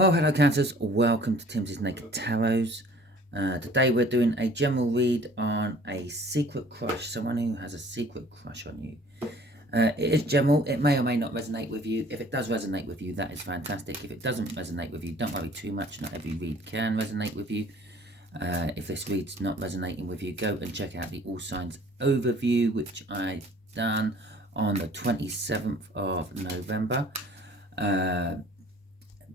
Well, hello Cancers, welcome to Timsy Naked Tarots. Today we're doing a general read on a secret crush, someone who has a secret crush on you. It is general, it may or may not resonate with you. If it does resonate with you, that is fantastic. If it doesn't resonate with you, don't worry too much, not every read can resonate with you. If this read's not resonating with you, go and check out the All Signs overview, which I've done on the 27th of November.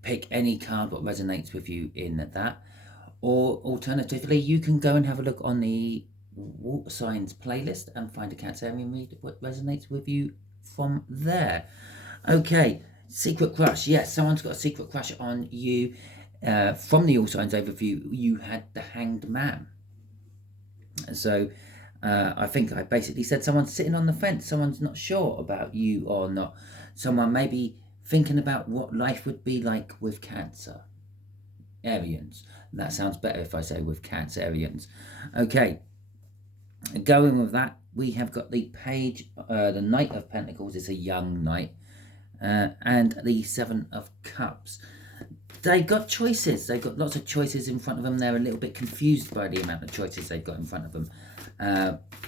Pick any card what resonates with you in that, or alternatively you can go and have a look on the Water Signs playlist and find a Cancerian read what resonates with you from there. Okay, secret crush. Yes, someone's got a secret crush on you. From the All Signs overview, you had the Hanged Man. So I think I basically said someone's sitting on the fence, someone's not sure about you or not, someone maybe thinking about what life would be like with Cancerians. That sounds better if I say with Cancerians. Okay, going with that, we have got the page, the Knight of Pentacles is a young knight, and the Seven of Cups. They've got choices. They've got lots of choices in front of them. They're a little bit confused by the amount of choices they've got in front of them.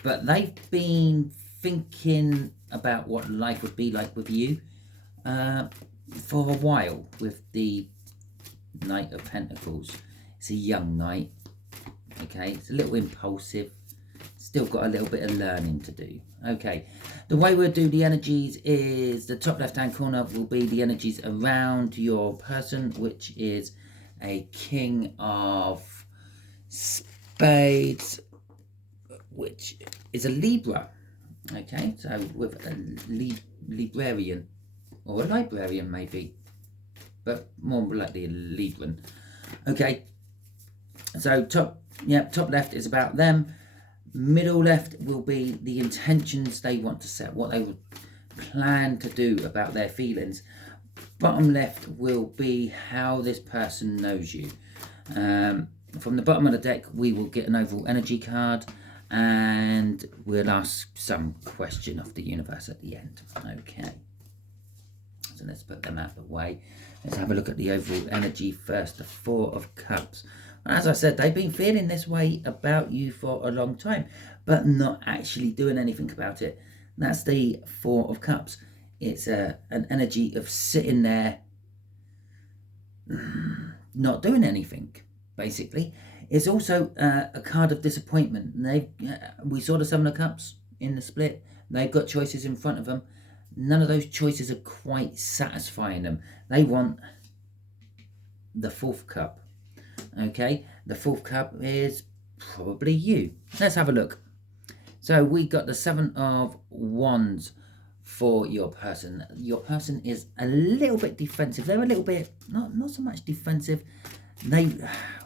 But they've been thinking about what life would be like with you for a while with the Knight of Pentacles. It's a young knight. Okay, it's a little impulsive. Still got a little bit of learning to do. Okay, the way we'll do the energies is the top left hand corner will be the energies around your person, which is a King of Spades, which is a Libra. Okay, so with a librarian, or a librarian maybe, but more likely a Libran. Okay, so top left is about them. Middle left will be the intentions they want to set, what they would plan to do about their feelings. Bottom left will be how this person knows you. From the bottom of the deck, we will get an overall energy card, and we'll ask some question of the universe at the end. Okay, so let's put them out of the way. Let's have a look at the overall energy first. The Four of Cups. As I said, they've been feeling this way about you for a long time, but not actually doing anything about it. That's the Four of Cups. It's an energy of sitting there, not doing anything, basically. It's also a card of disappointment. We saw the Seven of Cups in the split. They've got choices in front of them. None of those choices are quite satisfying them. They want the Fourth Cup. Okay, the Fourth Cup is probably you. Let's have a look. So we got the Seven of Wands for your person. Your person is a little bit defensive. They're a little bit, not so much defensive.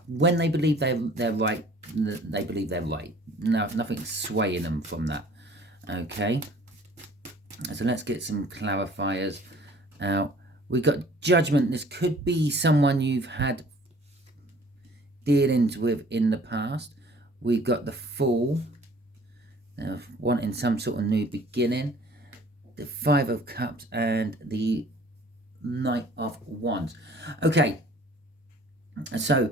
When they believe they're right, they believe they're right. No, nothing's swaying them from that. Okay, so let's get some clarifiers out. We got Judgment. This could be someone you've had dealings with in the past. We've got the Fool, wanting some sort of new beginning. The Five of Cups and the Knight of Wands. Okay, so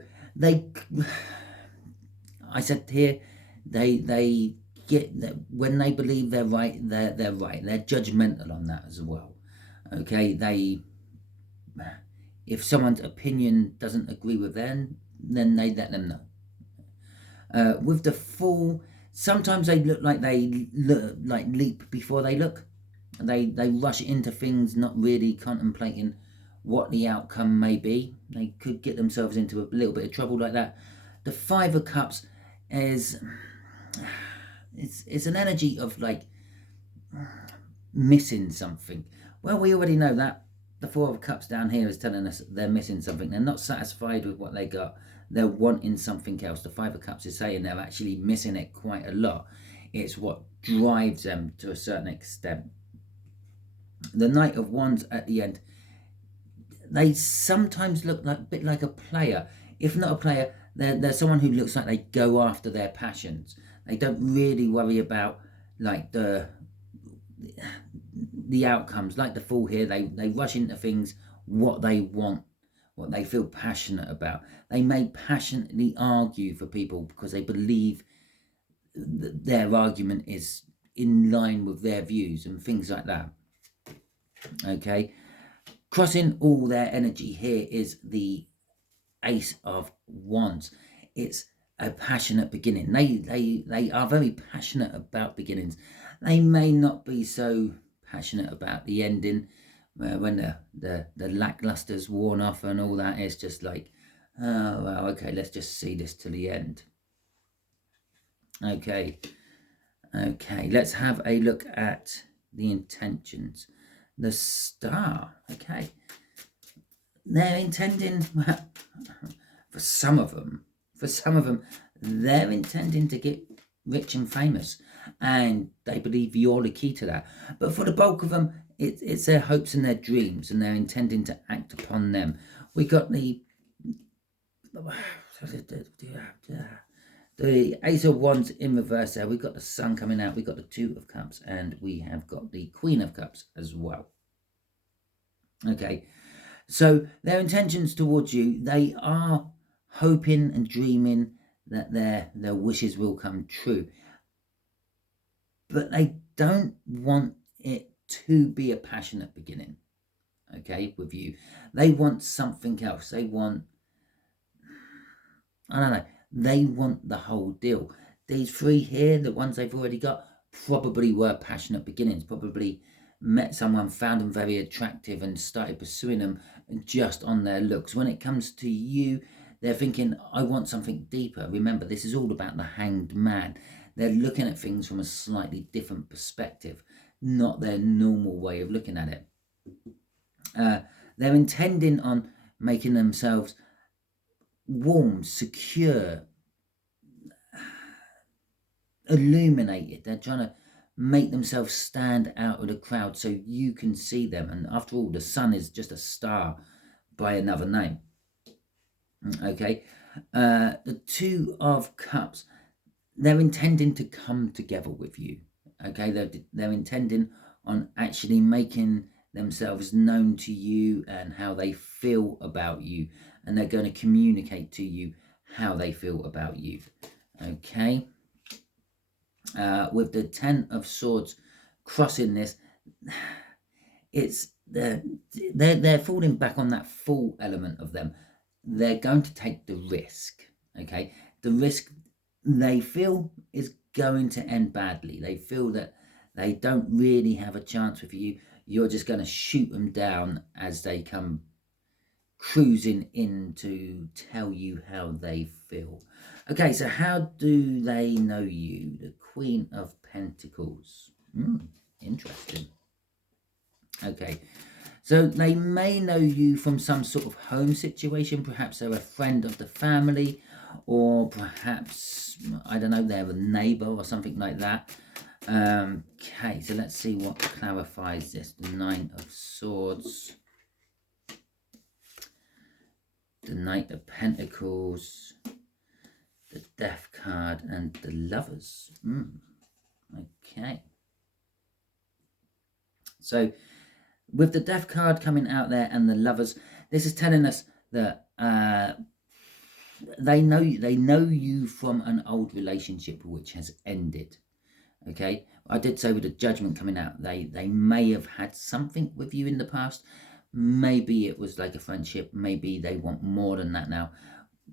I said here, they get that when they believe they're right, they're right. They're judgmental on that as well. Okay, if someone's opinion doesn't agree with them, then they let them know. With the Fool, sometimes they look like they leap before they look. They rush into things, not really contemplating what the outcome may be. They could get themselves into a little bit of trouble like that. The Five of Cups is it's an energy of like missing something. Well, we already know that. The Four of Cups down here is telling us they're missing something. They're not satisfied with what they got. They're wanting something else. The Five of Cups is saying they're actually missing it quite a lot. It's what drives them to a certain extent. The Knight of Wands at the end, they sometimes look like a bit like a player. If not a player, they're someone who looks like they go after their passions. They don't really worry about like the outcomes. Like the Fool here, they rush into things what they want, what they feel passionate about. They may passionately argue for people because they believe their argument is in line with their views and things like that. Okay, crossing all their energy here is the Ace of Wands. It's a passionate beginning. They are very passionate about beginnings. They may not be so passionate about the ending, when the lackluster's worn off and all that. It's just like, oh well, okay, let's just see this to the end. Okay, let's have a look at the intentions. The Star. Okay, they're intending, for some of them, they're intending to get rich and famous, and they believe you're the key to that. But for the bulk of them, it's their hopes and their dreams, and they're intending to act upon them. We got the Ace of Wands in reverse there. We've got the Sun coming out. We've got the Two of Cups, and we have got the Queen of Cups as well. Okay, so their intentions towards you, they are hoping and dreaming that their wishes will come true, but they don't want it to be a passionate beginning. Okay, with you, they want something else. They want, I don't know, they want the whole deal. These three here, the ones they've already got, probably were passionate beginnings. Probably met someone, found them very attractive, and started pursuing them just on their looks. When it comes to you, they're thinking, I want something deeper. Remember, this is all about the Hanged Man. They're looking at things from a slightly different perspective, not their normal way of looking at it. They're intending on making themselves warm, secure, illuminated. They're trying to make themselves stand out of the crowd so you can see them. And after all, the sun is just a star by another name. Okay, the Two of Cups, they're intending to come together with you. Okay, they're intending on actually making themselves known to you and how they feel about you, and they're going to communicate to you how they feel about you. Okay, with the Ten of Swords crossing this, it's they're falling back on that full element of them. They're going to take the risk. Okay, the risk they feel is going to end badly. They feel that they don't really have a chance with you. You're just going to shoot them down as they come cruising in to tell you how they feel. Okay, so how do they know you? The Queen of Pentacles. Interesting. Okay, so they may know you from some sort of home situation. Perhaps they're a friend of the family, or perhaps, I don't know, they're a neighbour or something like that. Okay, so let's see what clarifies this. The Nine of Swords, the Knight of Pentacles, the Death card, and the Lovers. Okay. So with the Death card coming out there and the Lovers, this is telling us that they know you from an old relationship which has ended. Okay, I did say with the Judgment coming out, they may have had something with you in the past. Maybe it was like a friendship. Maybe they want more than that now.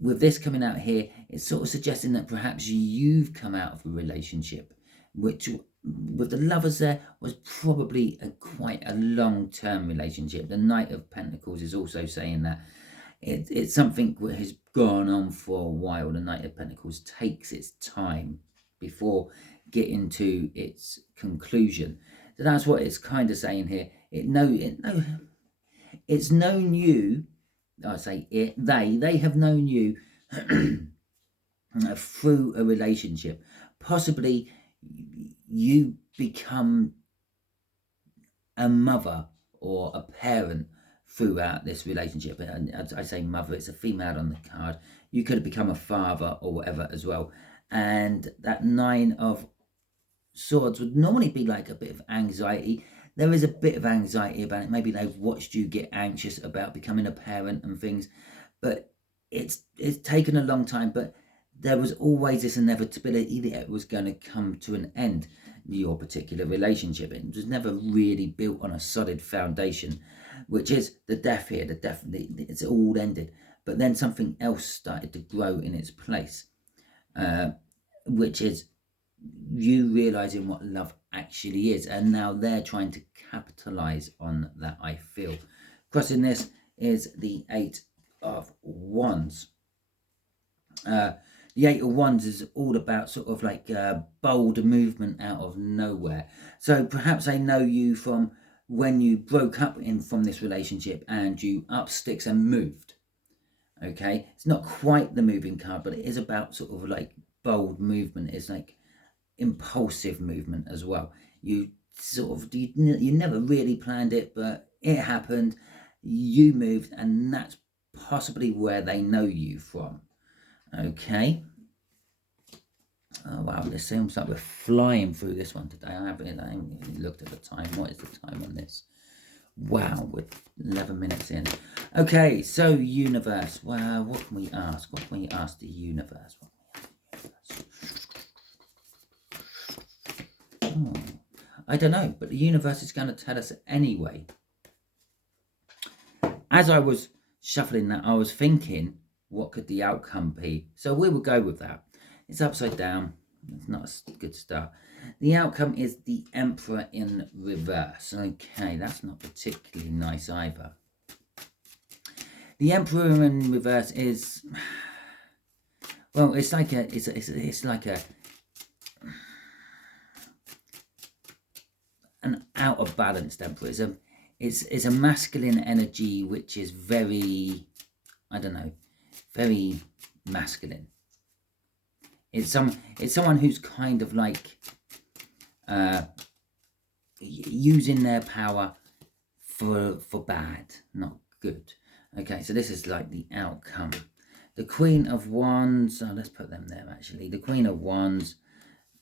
With this coming out here, it's sort of suggesting that perhaps you've come out of a relationship, which with the Lovers there was probably quite a long-term relationship. The Knight of Pentacles is also saying that it's something that has gone on for a while. The Knight of Pentacles takes its time before getting to its conclusion. So that's what it's kind of saying here. It's known you. I say it. They have known you through a relationship. Possibly you become a mother or a parent throughout this relationship. And as I say mother, it's a female on the card. You could have become a father or whatever as well. And that Nine of Swords would normally be like a bit of anxiety. there is a bit of anxiety about it. Maybe they've watched you get anxious about becoming a parent and things, but it's taken a long time. But there was always this inevitability that it was going to come to an end, your particular relationship. It was never really built on a solid foundation, which is the death here. The death, it's all ended. But then something else started to grow in its place, which is you realizing what love actually is. And now they're trying to capitalize on that, I feel. Crossing this is the 8 of Wands. The 8 of Wands is all about sort of like bold movement out of nowhere. So perhaps they know you from when you broke up from this relationship and you up sticks and moved. Okay, it's not quite the moving card, but it is about sort of like bold movement. It's like impulsive movement as well. You sort of you never really planned it, but it happened. You moved, and that's possibly where they know you from. Okay. Oh wow, this seems like we're flying through this one today. I haven't even looked at the time. What is the time on this? Wow, we're 11 minutes in. Okay, so universe. Well, what can we ask? What can we ask the universe? Oh, I don't know, but the universe is going to tell us anyway. As I was shuffling that, I was thinking, what could the outcome be? So we will go with that. It's upside down. It's not a good start. The outcome is the Emperor in reverse. Okay, that's not particularly nice either. The Emperor in reverse is, well, it's like a, it's like a, an out of balance Emperor. It's a masculine energy which is very, I don't know, very masculine. It's someone who's kind of like using their power for bad, not good. Okay, so this is like the outcome. The Queen of Wands, let's put them there actually. The Queen of Wands,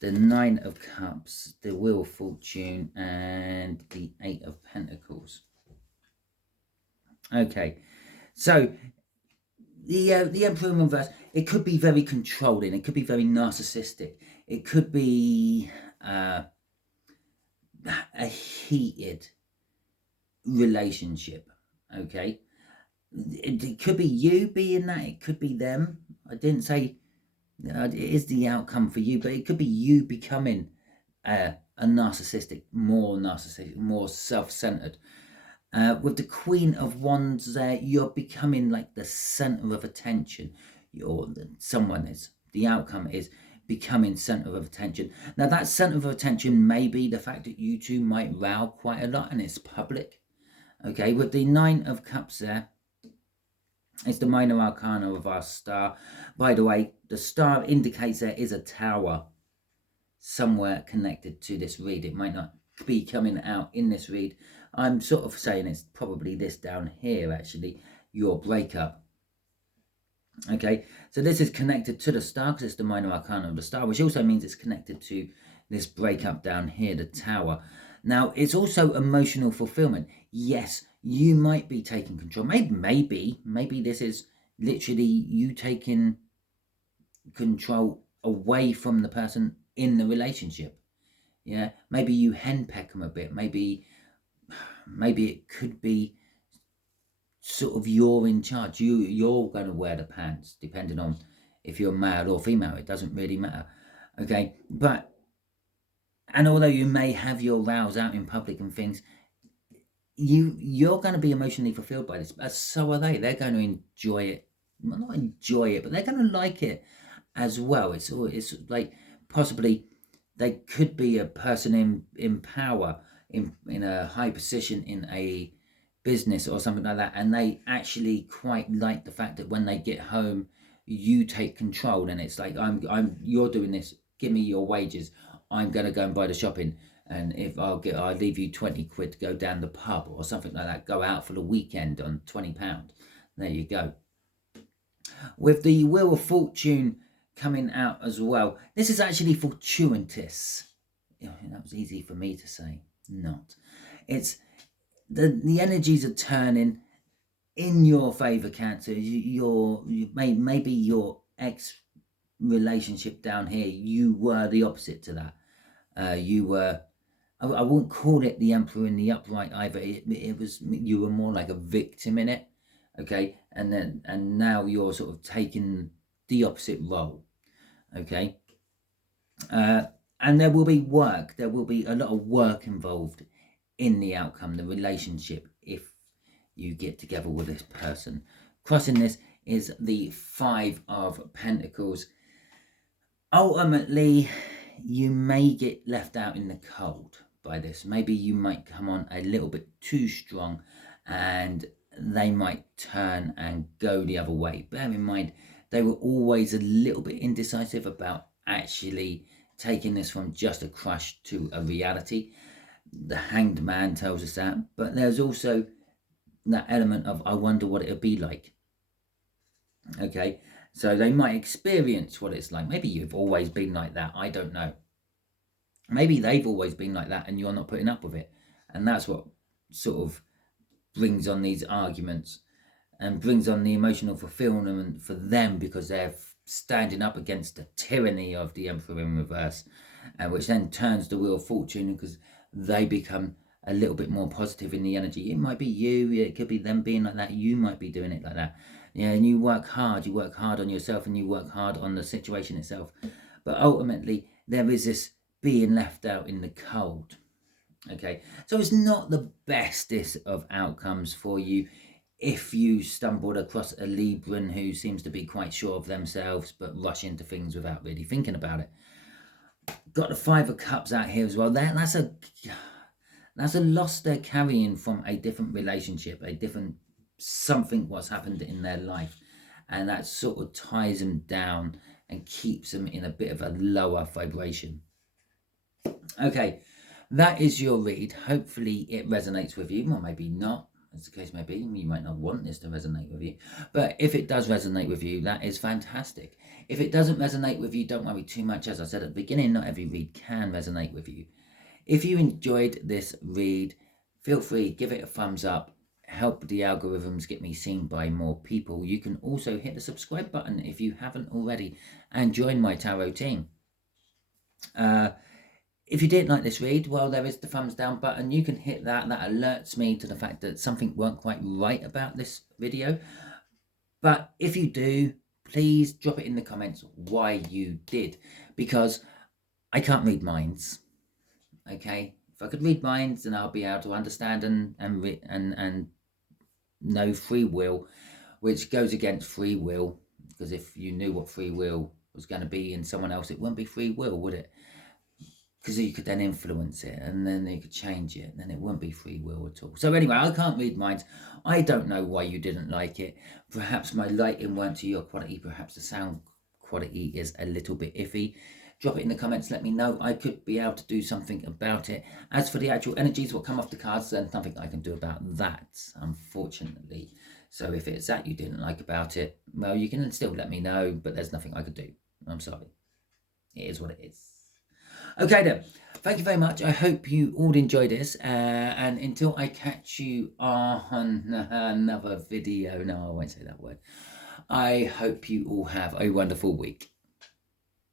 the 9 of Cups, the Wheel of Fortune, and the 8 of Pentacles. Okay, so the Emperor in reverse, it could be very controlling. It could be very narcissistic. It could be a heated relationship. Okay, it could be you being that. It could be them. I didn't say it is the outcome for you, but it could be you becoming a narcissistic, more self-centered. With the Queen of Wands there, you're becoming like the center of attention. Someone is. The outcome is becoming center of attention. Now that center of attention may be the fact that you two might row quite a lot and it's public. Okay, with the 9 of Cups there, it's the minor arcana of our star. By the way, the star indicates there is a tower somewhere connected to this read. It might not be coming out in this read. I'm sort of saying it's probably this down here, actually, your breakup. Okay, so this is connected to the star because it's the minor arcana of the star, which also means it's connected to this breakup down here, the tower. Now, it's also emotional fulfillment. Yes, you might be taking control. Maybe this is literally you taking control away from the person in the relationship. Yeah, maybe you henpeck them a bit. Maybe it could be sort of you're in charge. You're going to wear the pants, depending on if you're male or female. It doesn't really matter. Okay, and although you may have your rows out in public and things, you're going to be emotionally fulfilled by this. But so are they. They're going to enjoy it. Well, not enjoy it, but they're going to like it as well. It's like possibly they could be a person in power, in a high position in a business or something like that, and they actually quite like the fact that when they get home, you take control, and it's like you're doing this. Give me your wages. I'm going to go and buy the shopping, and if I'll leave you 20 quid to go down the pub or something like that. Go out for the weekend on £20. There you go. With the Wheel of Fortune coming out as well, this is actually fortuitous. That was easy for me to say. Not. It's the energies are turning in your favor, Cancer. Maybe your ex relationship down here, you were the opposite to that. You were, I wouldn't call it the Emperor in the upright either. It was, you were more like a victim in it. Okay, and now you're sort of taking the opposite role. Okay, and there will be work. There will be a lot of work involved in the outcome, the relationship, if you get together with this person. Crossing this is the 5 of Pentacles. Ultimately, you may get left out in the cold by this. Maybe you might come on a little bit too strong and they might turn and go the other way. Bear in mind, they were always a little bit indecisive about actually taking this from just a crush to a reality. The Hanged Man tells us that, but there's also that element of, I wonder what it'll be like. Okay, so they might experience what it's like. Maybe you've always been like that, I don't know. Maybe they've always been like that and you're not putting up with it, and that's what sort of brings on these arguments and brings on the emotional fulfillment for them, because they're standing up against the tyranny of the Emperor in reverse, and which then turns the wheel of fortune because they become a little bit more positive in the energy. It might be you, it could be them being like that, you might be doing it like that. Yeah, and you work hard on yourself, and you work hard on the situation itself. But ultimately, there is this being left out in the cold. Okay, so it's not the bestest of outcomes for you if you stumbled across a Libran who seems to be quite sure of themselves but rush into things without really thinking about it. Got the 5 of Cups out here as well. That's a loss they're carrying from a different relationship, a different something what's happened in their life, and that sort of ties them down and keeps them in a bit of a lower vibration. Okay, that is your read. Hopefully it resonates with you, or maybe not, as the case may be. You might not want this to resonate with you, but if it does resonate with you, that is fantastic. If it doesn't resonate with you, don't worry too much. As I said at the beginning, not every read can resonate with you. If you enjoyed this read, feel free, give it a thumbs up. Help the algorithms get me seen by more people. You can also hit the subscribe button if you haven't already, and join my tarot team. If you didn't like this read, well, there is the thumbs down button. You can hit that. That alerts me to the fact that something weren't quite right about this video. But if you do, please drop it in the comments why you did, because I can't read minds. Okay, if I could read minds, then I'll be able to understand and know free will, which goes against free will, because if you knew what free will was going to be in someone else, it wouldn't be free will, would it? Because you could then influence it, and then you could change it, and then it wouldn't be free will at all. So anyway, I can't read minds. I don't know why you didn't like it. Perhaps my lighting weren't to your quality. Perhaps the sound quality is a little bit iffy. Drop it in the comments, let me know. I could be able to do something about it. As for the actual energies, what come off the cards, then nothing I can do about that, unfortunately. So if it's that you didn't like about it, well, you can still let me know, but there's nothing I could do. I'm sorry. It is what it is. Okay then, thank you very much. I hope you all enjoyed this, and until I catch you on another video, no, I won't say that word, I hope you all have a wonderful week.